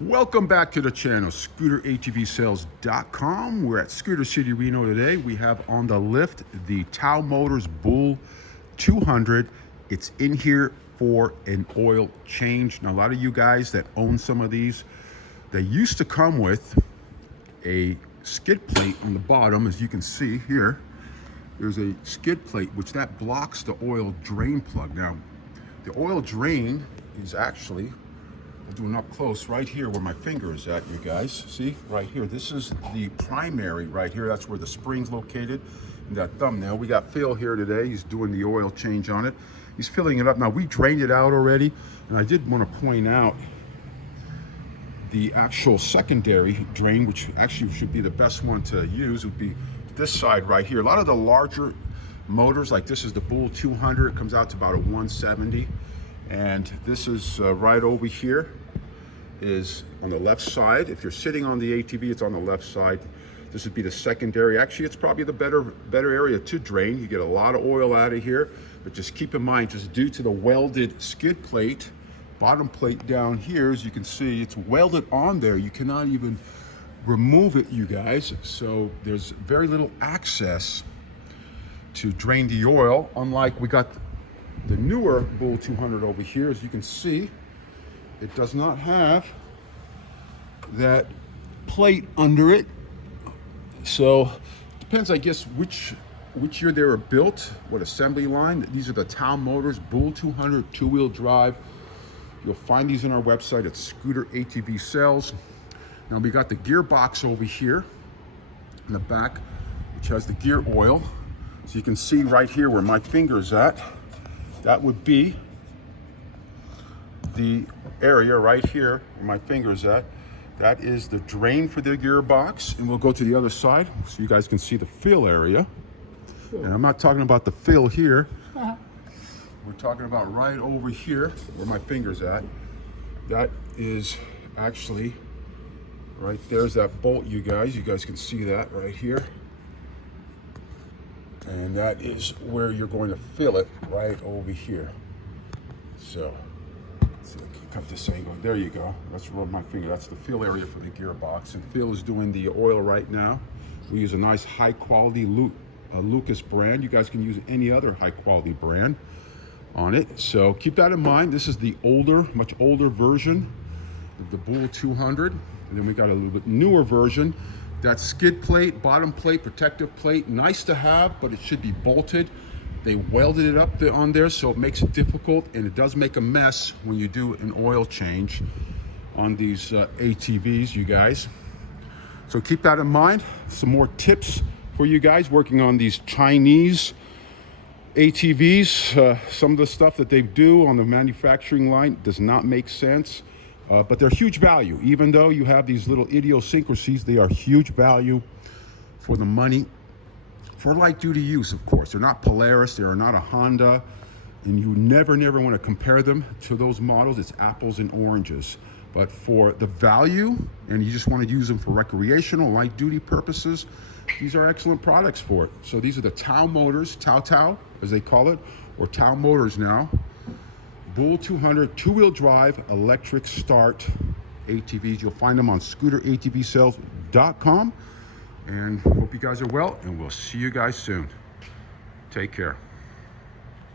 Welcome back to the channel, ScooterATVSales.com. We're at Scooter City, Reno today. We have on the lift the Tao Motors Bull 200. It's in here for an oil change. Now, a lot of you guys that own some of these, they used to come with a skid plate on the bottom. As you can see here, there's a skid plate which that blocks the oil drain plug. Now, the oil drain is actually, I'll do an up close right here where my finger is at, you guys. See, right here. This is the primary right here. That's where the spring's located in that thumbnail. We got Phil here today. He's doing the oil change on it. He's filling it up. Now, we drained it out already, and I did want to point out the actual secondary drain, which actually should be the best one to use, would be this side right here. A lot of the larger motors, like this is the Bull 200, it comes out to about a 170. And this is right over here, is on the left side. If you're sitting on the ATV, it's on the left side. This would be the secondary. Actually, it's probably the better area to drain. You get a lot of oil out of here, but just keep in mind, just due to the welded skid plate, bottom plate down here, as you can see, it's welded on there. You cannot even remove it, you guys. So there's very little access to drain the oil, unlike we got the newer Bull 200 over here. As you can see, it does not have that plate under it. So depends, I guess, which year they were built, what assembly line. These are the Tao Motors Bull 200 two-wheel drive. You'll find these on our website at Scooter ATV Sales. Now we got the gearbox over here in the back, which has the gear oil. So you can see right here where my finger is at. That would be the area right here where my finger is at. That is the drain for the gearbox. And we'll go to the other side so you guys can see the fill area. And I'm not talking about the fill here. We're talking about right over here where my finger's at. That is actually, right there's that bolt, you guys. You guys can see that right here. And that is where you're going to fill it, right over here. So, let's see, I can cut this angle. There you go. Let's rub my finger. That's the fill area for the gearbox. And Phil is doing the oil right now. We use a nice high quality Lucas brand. You guys can use any other high quality brand on it. So keep that in mind. This is the older, much older version of the Bull 200. And then we got a little bit newer version. That skid plate, bottom plate, protective plate, nice to have, but it should be bolted. They welded it up on there, so it makes it difficult, and it does make a mess when you do an oil change on these ATVs, you guys. So keep that in mind. Some more tips for you guys working on these Chinese ATVs. Some of the stuff that they do on the manufacturing line does not make sense. But they're huge value. Even though you have these little idiosyncrasies, they are huge value for the money. For light duty use, of course. They're not Polaris, they are not a Honda, and you never want to compare them to those models. It's apples and oranges. But for the value, and you just want to use them for recreational, light duty purposes, these are excellent products for it. So these are the Tao Motors, Tao as they call it, or Tao Motors now. Bull 200 two-wheel drive electric start ATVs. You'll find them on ScooterATVSales.com. And hope you guys are well, and we'll see you guys soon. Take care.